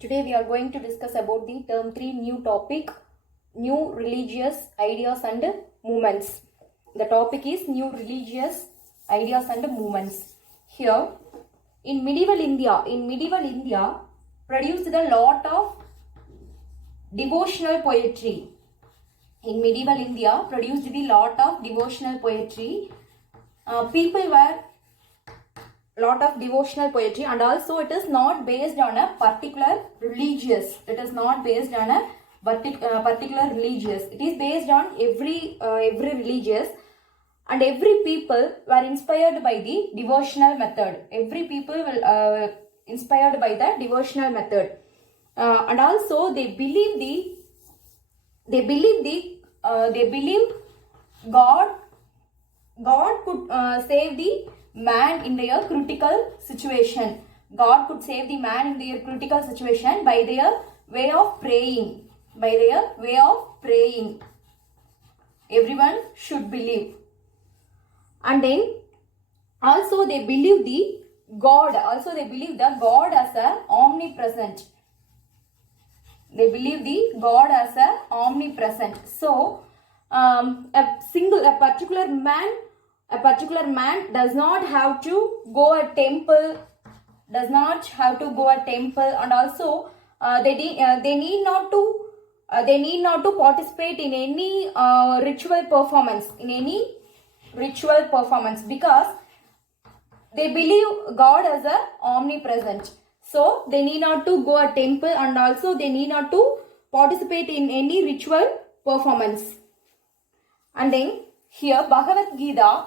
Today we are going to discuss about the term 3 new topic, new religious ideas and movements. The topic is new religious ideas and movements. Here in medieval India produced a lot of devotional poetry. In medieval India produced a lot of devotional poetry. People were lot of devotional poetry, and also it is not based on a particular religious. It is not based on a particular religious. It is based on every religious, and every people were inspired by the devotional method. Every people will inspired by the devotional method, and also they believe God could save the man in their critical situation. God could save the man in their critical situation by their way of praying. Everyone should believe. And then also they believe the God as a omnipresent. They believe the God as a omnipresent. So a particular man does not have to go a temple, and also they need not to participate in any ritual performance, because they believe God as a omnipresent. So they need not to go a temple, and also they need not to participate in any ritual performance. And then here Bhagavad Gita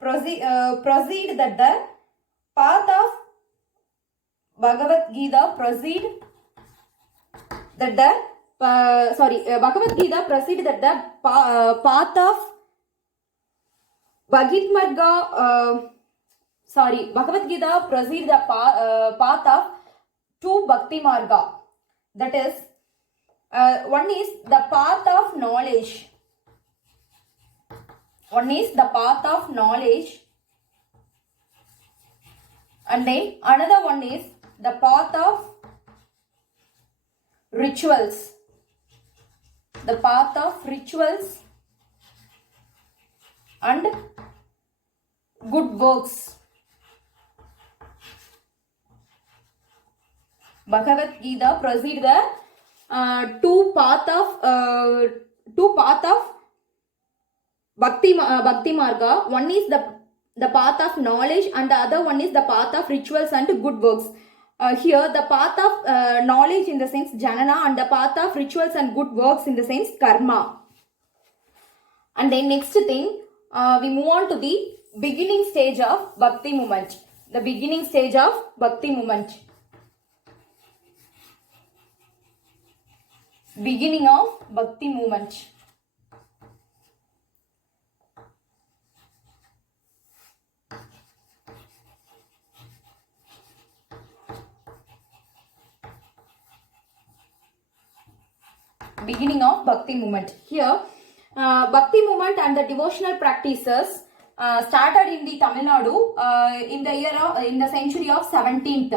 proceed that the path of Bhagavad Gita proceed that the Bhagavad Gita proceed that the path of Bhagavad Marga. Bhagavad Gita proceed the path of two Bhakti Marga. That is, one is the path of knowledge. And then another one is the path of rituals. And good works. Bhagavad Gita proceed the two path of Bhakti Marga. One is the path of knowledge, and the other one is the path of rituals and good works. Here the path of knowledge in the sense Janana, and the path of rituals and good works in the sense Karma. And then next thing, we move on to the beginning stage of Bhakti movement. Beginning of Bhakti movement. Beginning of Bhakti movement. Here, Bhakti movement and the devotional practices started in the Tamil Nadu in the century of 17th.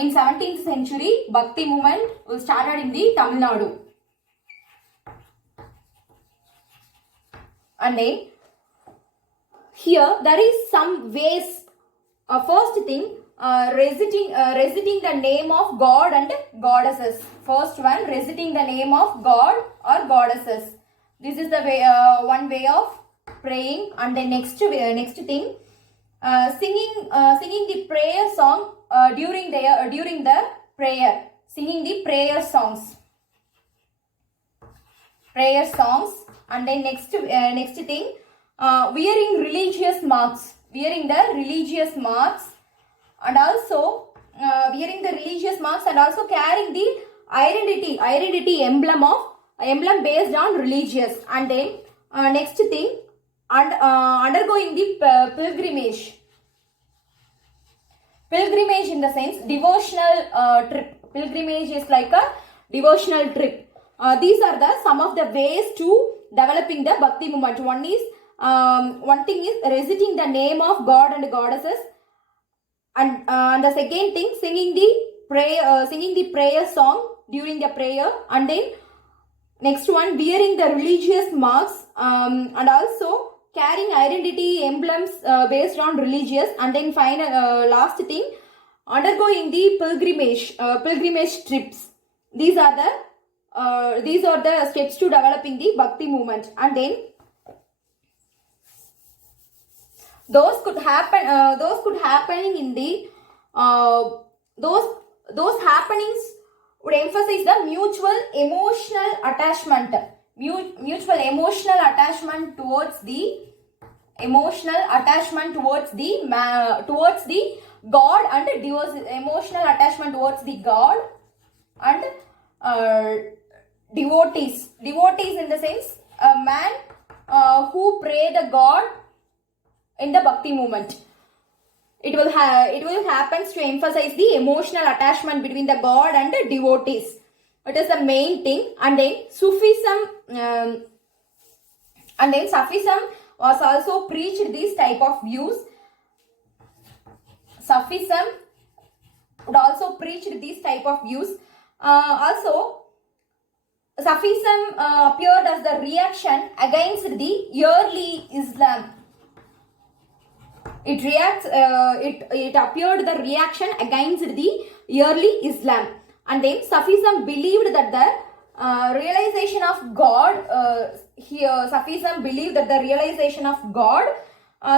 In 17th century, Bhakti movement started in the Tamil Nadu. And then here there is some ways. First thing, reciting the name of God and goddesses. First one, reciting the name of God or goddesses. This is the way, one way of praying. And the next thing, singing the prayer song during the prayer. Singing the prayer songs. And then next thing, wearing religious marks. And also and also carrying the identity emblem based on religious. And then next thing, undergoing the pilgrimage. Pilgrimage in the sense devotional trip. Pilgrimage is like a devotional trip. These are some of the ways to developing the Bhakti movement. One thing is reciting the name of God and goddesses, and the second thing singing the prayer song during the prayer, and then next one wearing the religious marks, and also carrying identity emblems based on religious, and then final last thing undergoing the pilgrimage trips. These are the steps to developing the Bhakti movement. And then those could happen in the those happenings would emphasize the mutual emotional attachment towards the God and emotional attachment towards the God and devotees in the sense a man who pray the God in the Bhakti movement. It will happens to emphasize the emotional attachment between the God and the devotees. It is the main thing. And then Sufism was also preached these type of views. Sufism would also preach these type of views. Also, Sufism appeared as the reaction against the early Islam. It appeared the reaction against the early Islam. And then Sufism believed that the realization of God, Sufism believed that the realization of God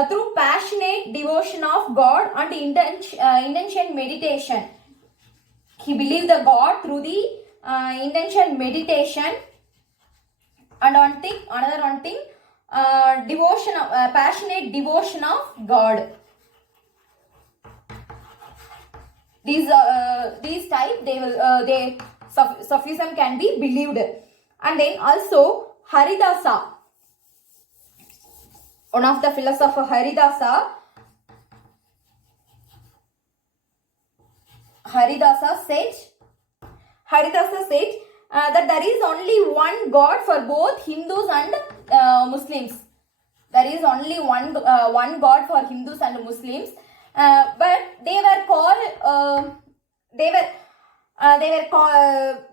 through passionate devotion of God and intention meditation. He believed the God through the intention meditation. And another one thing, passionate devotion of God. These type Sufism can be believed. And then also Haridasa, one of the philosopher Haridasa said that there is only one God for both Hindus and Muslims. There is only one God for Hindus and Muslims, but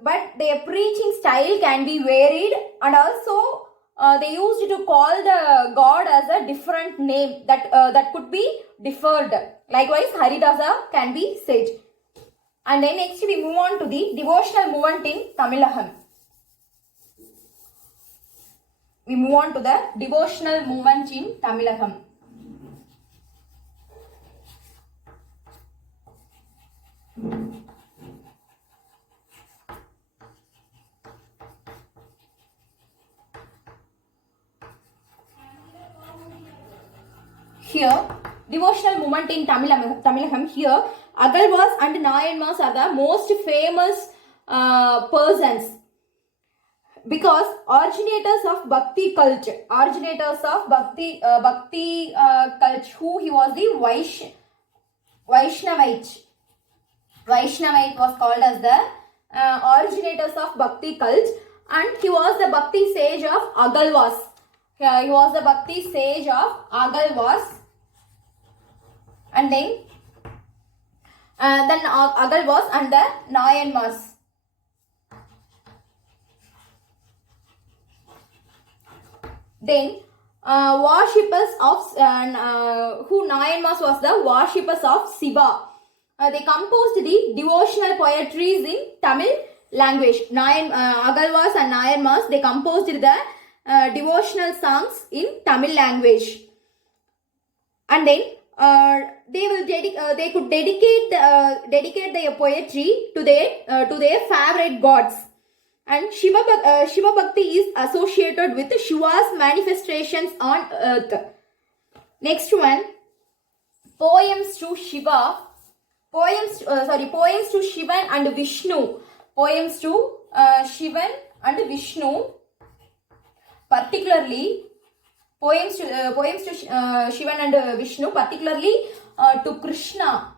but their preaching style can be varied, and also they used to call the God as a different name that could be differed. Likewise, Haridasa can be said. And then next we move on to the devotional movement in Tamilagam. We move on to the devotional movement in Tamilagam. Here, devotional movement in Tamilagam. Here, Agarwals and Nayanmars are the most famous persons, because originators of Bhakti cult, who he was the Vaishnavite was called as the originators of Bhakti cult, and he was the Bhakti sage of Agarwals. He was the Bhakti sage of Agarwals. And then Agarwals and the Nayanmars. Then worshippers of who Nayanmars was the worshippers of Shiva. They composed the devotional poetries in Tamil language. Agarwals and Nayanmars, they composed the devotional songs in Tamil language. And then they could dedicate their poetry to their favorite gods. And Shiva Bhakti is associated with Shiva's manifestations on earth. Next one, poems to Shivan and Vishnu. Poems to Shivan and Vishnu, particularly poems to Shivan and Vishnu, particularly to Krishna,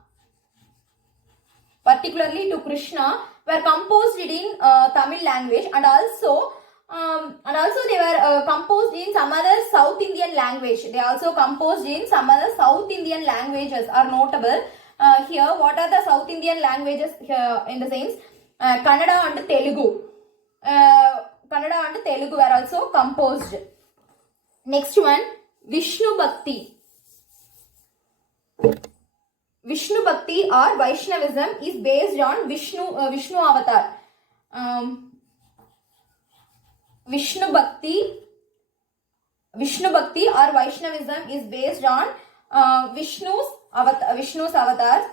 were composed in Tamil language, and also And also they were composed in some other South Indian language. They also composed in some other South Indian languages are notable. Here, what are the South Indian languages here in the sense? Kannada and Telugu. Kannada and Telugu were also composed. Next one, Vishnu Bhakti. Vishnu Bhakti or Vaishnavism is based on Vishnu avatar. Vishnu Bhakti or Vaishnavism is based on Vishnu's avatar,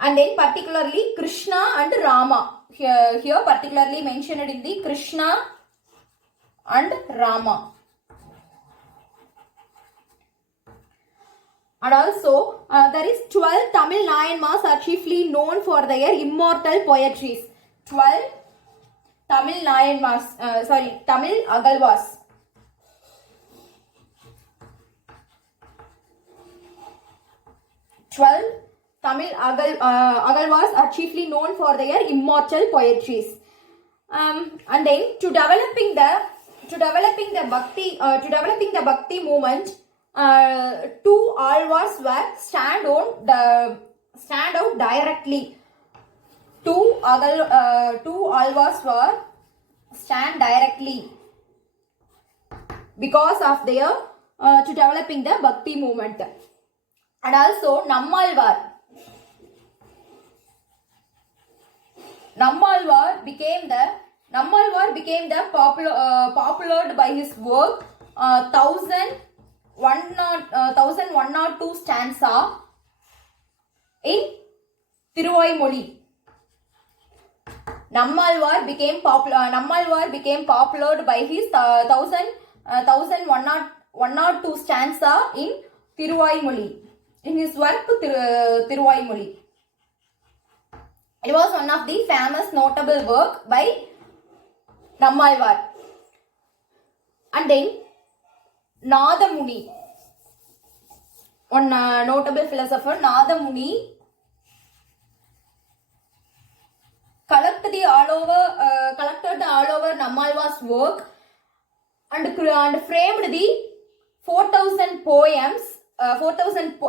and then particularly Krishna and Rama. Here particularly mentioned in the Krishna and Rama. And also there is 12 Tamil Nayanmars are chiefly known for their immortal poetries. 12 Tamil Nayanmars, Tamil Agalvas. Tamil Agalvas are chiefly known for their immortal poetries. And then to developing the Bhakti movement, two Alvars were stand out directly. Two Alvars were stand directly because of their to developing the Bhakti movement. And also Nammalvar became the popular by his work 1102 stanza in Thiruvaimozhi. Nammalvar became popular by his 1102 stanza in Thiruvaimozhi. In his work Thiruvaimozhi. It was one of the famous notable work by Nammalvar. And then Nadamuni, one notable philosopher, Nadamuni, collected all over Nammalvar's work and framed the 4,000 poems. 4,000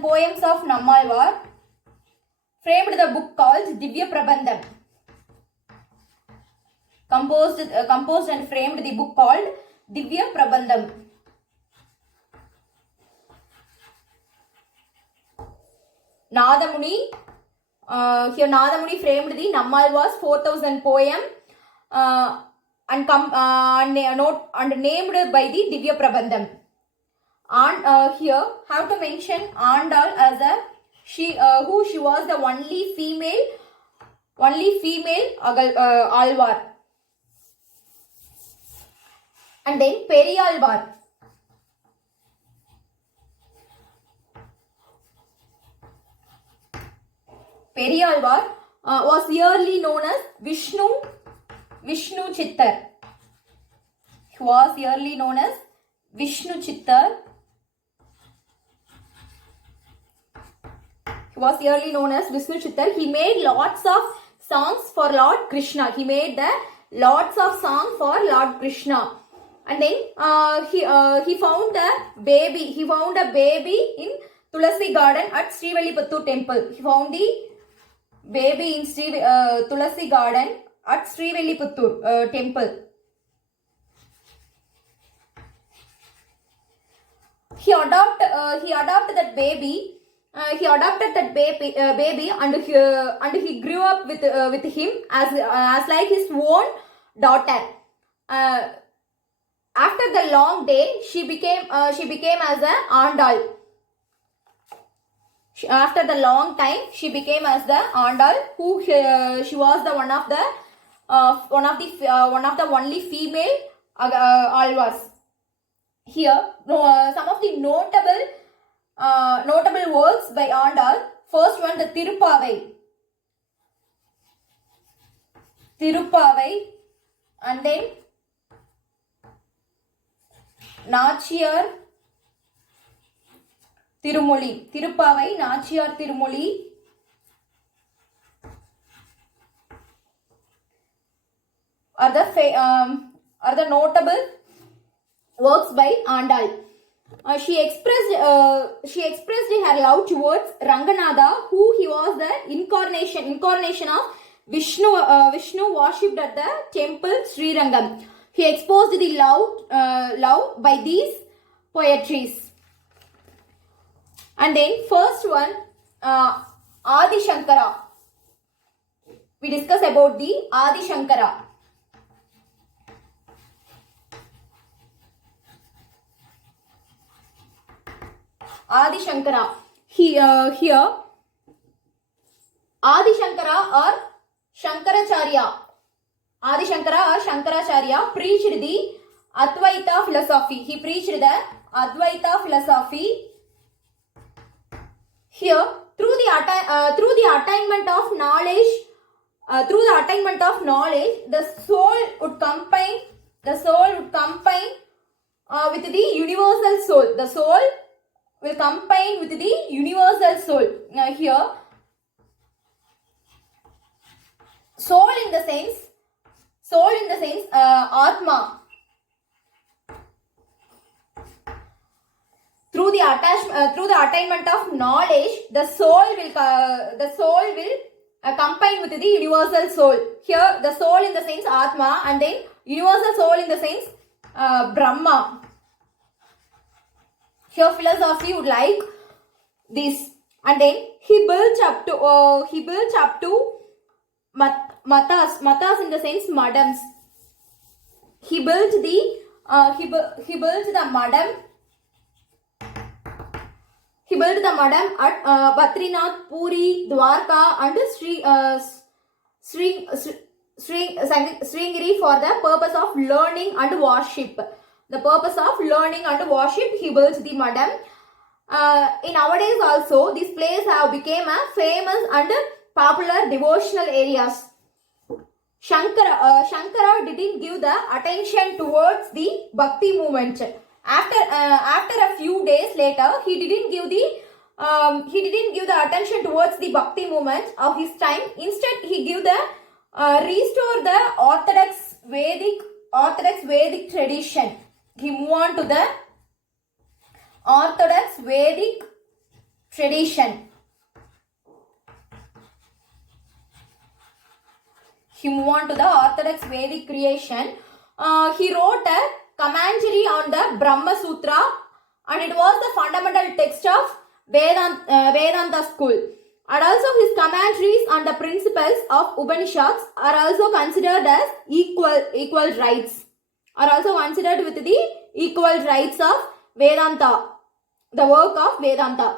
poems of Nammalvar, framed the book called Divya Prabandham. Composed and framed the book called Divya Prabandham. Nadamuni, here Nadamuni framed the Nammalvar's 4,000 poem and named by the Divya Prabandham. And here have to mention Andal as she was the only female Alvar. And then Periyalvar. Periyalvar was early known as Vishnu Chittar. He was early known as Vishnu Chittar. He made lots of songs for Lord Krishna. And then he found a baby. In Tulasi garden at Srivilliputturu temple. He found the baby in Tulasi garden at Srivilliputturu temple. He adopted that baby. And he grew up with him as like his own daughter. After the long day, she became as a Andal. After the long time, she became as the Andal, who she was the one of the only female Alvars. Here, some of the notable works by Andal. First one, the Tirupavai, and then Nachiyar Tirumoli. Tirupavai, Nachiyar Tirumoli. are the notable works by Andal. She expressed her love towards Ranganatha, who he was the incarnation of Vishnu worshipped at the temple Sri Rangam. He exposed the love by these poetries. And then first one, Adi Shankara. We discuss about the Adi Shankara. Adi Shankara. Here, Adi Shankara or Shankaracharya. Adi Shankara or Shankaracharya preached the Advaita philosophy. He preached the Advaita philosophy. Here, through the attainment of knowledge, the soul would combine with the universal soul. The soul will combine with the universal soul. Here, soul in the sense Atma. Through the attainment of knowledge, the soul will combine with the universal soul. Here, the soul in the sense Atma, and then universal soul in the sense Brahma. Here, philosophy would like this, and then he built up to matas in the sense madams. He built the madam. He built the madam at Badrinath, Puri, Dwarka and Sringeri for the purpose of learning and worship. The purpose of learning and worship, he built the madam. In nowadays also, these places have become a famous and popular devotional areas. Shankara didn't give the attention towards the Bhakti movement. After a few days later, he didn't give the attention towards the Bhakti movement of his time. Instead, he gave the restore the Orthodox Vedic tradition. He moved on to the Orthodox Vedic tradition. He moved on to the Orthodox Vedic creation. He wrote a commentary on the Brahma Sutra, and it was the fundamental text of Vedanta school. And also his commentaries on the principles of Upanishads are also considered as equal rights. Are also considered with the equal rights of Vedanta, the work of Vedanta.